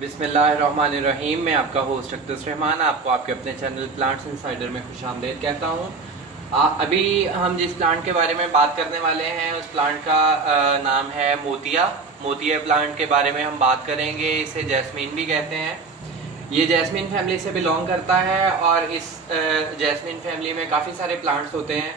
बिस्मिल्लाहिर्रहमानिर्रहीम। मैं आपका होस्ट अख्तर रहमान आपको आपके अपने चैनल प्लांट्स इनसाइडर में खुशामदीद कहता हूँ। अभी हम जिस प्लांट के बारे में बात करने वाले हैं उस प्लांट का नाम है मोतिया। मोतिया प्लांट के बारे में हम बात करेंगे। इसे जैस्मीन भी कहते हैं। ये जैस्मीन फैमिली से बिलोंग करता है और इस जैस्मीन फैमिली में काफ़ी सारे प्लांट्स होते हैं।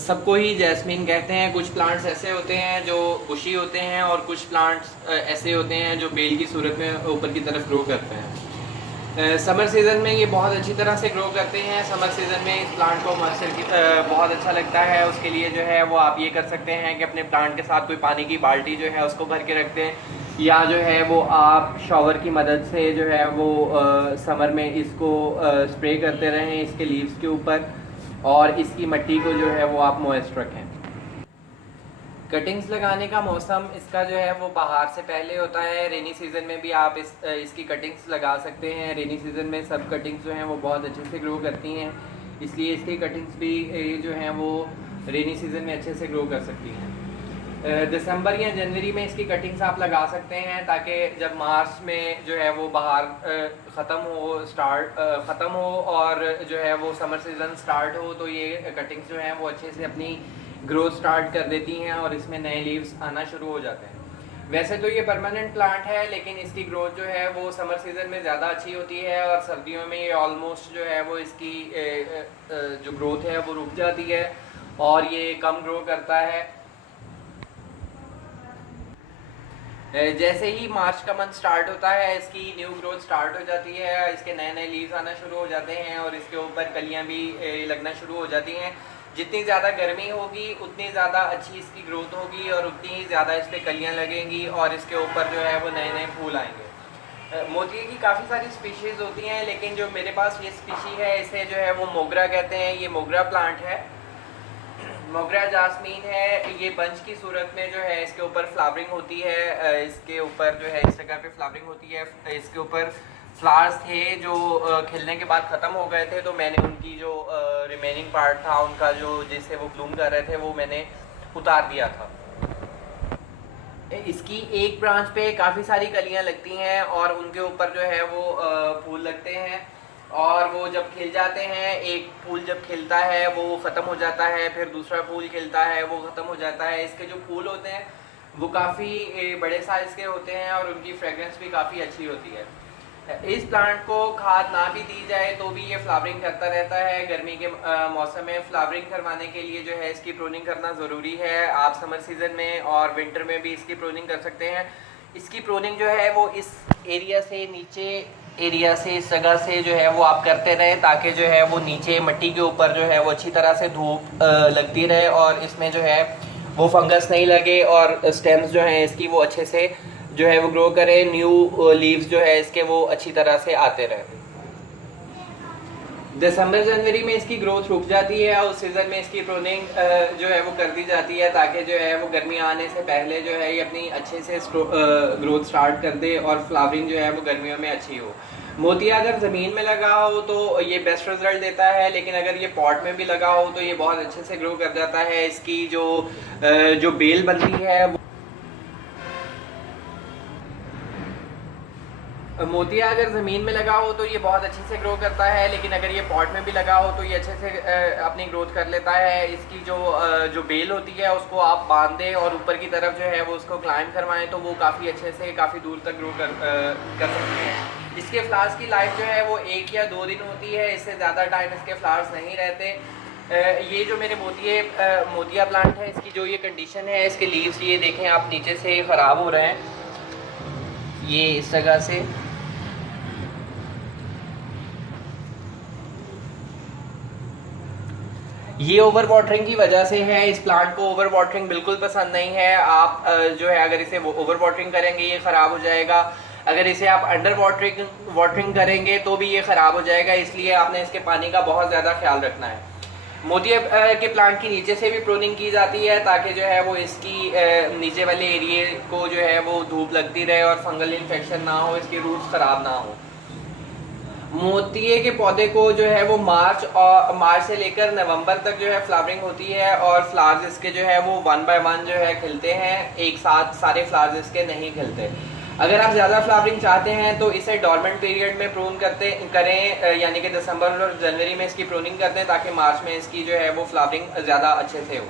सबको ही जैस्मीन कहते हैं। कुछ प्लांट्स ऐसे होते हैं जो बुशी होते हैं और कुछ प्लांट्स ऐसे होते हैं जो बेल की सूरत में ऊपर की तरफ ग्रो करते हैं। समर सीज़न में ये बहुत अच्छी तरह से ग्रो करते हैं। समर सीज़न में इस प्लांट को मॉइस्चर की बहुत अच्छा लगता है। उसके लिए जो है वो आप ये कर सकते हैं कि अपने प्लांट के साथ कोई पानी की बाल्टी जो है उसको भर के रखते हैं, या जो है वो आप शॉवर की मदद से जो है वो समर में इसको स्प्रे करते रहें इसके लीव्स के ऊपर, और इसकी मिट्टी को जो है वो आप मॉइस्ट रखें। कटिंग्स लगाने का मौसम इसका जो है वो बाहर से पहले होता है। रेनी सीज़न में भी आप इसकी कटिंग्स लगा सकते हैं। रेनी सीज़न में सब कटिंग्स जो हैं वो बहुत अच्छे से ग्रो करती हैं, इसलिए इसकी कटिंग्स भी जो हैं वो रेनी सीज़न में अच्छे से ग्रो कर सकती हैं। दिसंबर या जनवरी में इसकी कटिंग्स आप लगा सकते हैं ताकि जब मार्च में जो है वो बाहर ख़त्म हो और जो है वो समर सीज़न स्टार्ट हो तो ये कटिंग्स जो हैं वो अच्छे से अपनी ग्रोथ स्टार्ट कर देती हैं और इसमें नए लीव्स आना शुरू हो जाते हैं। वैसे तो ये परमानेंट प्लांट है, लेकिन इसकी ग्रोथ जो है वो समर सीज़न में ज़्यादा अच्छी होती है और सर्दियों में ये ऑलमोस्ट जो है वो इसकी जो ग्रोथ है वो रुक जाती है और ये कम ग्रो करता है। जैसे ही मार्च का मंथ स्टार्ट होता है इसकी न्यू ग्रोथ स्टार्ट हो जाती है, इसके नए नए लीव्स आना शुरू हो जाते हैं और इसके ऊपर कलियां भी लगना शुरू हो जाती हैं। जितनी ज़्यादा गर्मी होगी उतनी ज़्यादा अच्छी इसकी ग्रोथ होगी और उतनी ही ज़्यादा इस पर कलियाँ लगेंगी और इसके ऊपर जो है वो नए नए फूल आएंगे। मोतिये की काफ़ी सारी स्पीशीज़ होती हैं, लेकिन जो मेरे पास ये स्पीशी है इसे जो है वो मोगरा कहते हैं। ये मोगरा प्लांट है, मोगरा जास्मीन है। ये बंच की सूरत में जो है इसके ऊपर फ्लावरिंग होती है। इसके ऊपर जो है इस जगह पे फ्लावरिंग होती है। इसके ऊपर फ्लावर्स थे जो खिलने के बाद ख़त्म हो गए थे, तो मैंने उनकी जो रिमेनिंग पार्ट था उनका जो जिससे वो ब्लूम कर रहे थे वो मैंने उतार दिया था। इसकी एक ब्रांच पे काफ़ी सारी कलियां लगती हैं और उनके ऊपर जो है वो फूल लगते हैं और वो जब खिल जाते हैं, एक फूल जब खिलता है वो ख़त्म हो जाता है, फिर दूसरा फूल खिलता है वो ख़त्म हो जाता है। इसके जो फूल होते हैं वो काफ़ी बड़े साइज़ के होते हैं और उनकी फ्रेगरेंस भी काफ़ी अच्छी होती है। इस प्लांट को खाद ना भी दी जाए तो भी ये फ्लावरिंग करता रहता है। गर्मी के मौसम में फ्लावरिंग करवाने के लिए जो है इसकी प्रूनिंग करना ज़रूरी है। आप समर सीज़न में और विंटर में भी इसकी प्रूनिंग कर सकते हैं। इसकी प्रूनिंग जो है वो इस एरिया से नीचे एरिया से इस जगह से जो है वो आप करते रहें ताकि जो है वो नीचे मिट्टी के ऊपर जो है वो अच्छी तरह से धूप लगती रहे और इसमें जो है वो फंगस नहीं लगे और स्टेम्स जो हैं इसकी वो अच्छे से जो है वो ग्रो करे। न्यू लीव्स जो है इसके वो अच्छी तरह से आते रहे। दिसंबर जनवरी में इसकी ग्रोथ रुक जाती है और उस सीज़न में इसकी प्रूनिंग जो है वो कर दी जाती है ताकि जो है वो गर्मी आने से पहले जो है ये अपनी अच्छे से ग्रोथ स्टार्ट कर दे और फ्लावरिंग जो है वो गर्मियों में अच्छी हो। मोतिया अगर ज़मीन में लगा हो तो ये बेस्ट रिजल्ट देता है, लेकिन अगर ये पॉट में भी लगा हो तो ये बहुत अच्छे से ग्रो कर जाता है। इसकी जो बेल बनती है मोतिया अगर ज़मीन में लगा हो तो ये बहुत अच्छे से ग्रो करता है, लेकिन अगर ये पॉट में भी लगा हो तो ये अच्छे से अपनी ग्रोथ कर लेता है। इसकी जो बेल होती है उसको आप बांध दें और ऊपर की तरफ जो है वो उसको क्लाइंब करवाएं तो वो काफ़ी अच्छे से काफ़ी दूर तक ग्रो कर सकते हैं। इसके फ्लावर्स की लाइफ जो है वो 1 या 2 दिन होती है, इससे ज़्यादा टाइम इसके फ्लावर्स नहीं रहते। ये जो मेरे मोतिया प्लांट है इसकी जो ये कंडीशन है, इसके लीव्स ये देखें आप नीचे से ख़राब हो रहे हैं, ये इस जगह से। ये ओवर वाटरिंग की वजह से है। इस प्लांट को ओवर वाटरिंग बिल्कुल पसंद नहीं है। आप जो है अगर इसे ओवर वाटरिंग करेंगे ये ख़राब हो जाएगा। अगर इसे आप अंडर वाटरिंग करेंगे तो भी ये ख़राब हो जाएगा, इसलिए आपने इसके पानी का बहुत ज़्यादा ख्याल रखना है। मोतिया के प्लांट की नीचे से भी प्रूनिंग की जाती है ताकि जो है वो इसकी नीचे वाले एरिए को जो है वो धूप लगती रहे और फंगल इन्फेक्शन ना हो, इसकी रूट्स ख़राब ना हो। मोतिये के पौधे को जो है वो मार्च से लेकर नवंबर तक जो है फ्लावरिंग होती है और फ्लावर्स इसके जो है वो 1 बाय 1 जो है खिलते हैं, एक साथ सारे फ्लावर्स इसके नहीं खिलते। अगर आप ज़्यादा फ्लावरिंग चाहते हैं तो इसे डॉर्मेंट पीरियड में प्रून करें, यानी कि दिसंबर और जनवरी में इसकी प्रूनिंग करते हैं ताकि मार्च में इसकी जो है वो फ्लावरिंग ज़्यादा अच्छे से हो।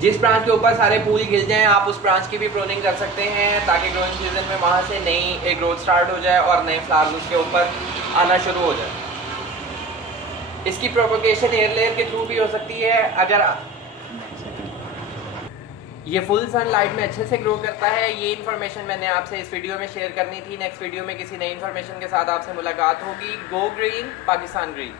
जिस ब्रांच के ऊपर सारे फूल खिल जाएं आप उस ब्रांच की भी प्रूनिंग कर सकते हैं ताकि ग्रोइंग सीजन में वहाँ से नई ग्रोथ स्टार्ट हो जाए और नए फ्लावर्स उसके ऊपर आना शुरू हो जाए। इसकी प्रोपोगेशन एयर लेयर के थ्रू भी हो सकती है। अगर ये फुल सनलाइट में अच्छे से ग्रो करता है। ये इन्फॉर्मेशन मैंने आपसे इस वीडियो में शेयर करनी थी। नेक्स्ट वीडियो में किसी नई इन्फॉर्मेशन के साथ आपसे मुलाकात होगी। Go green, Pakistan green.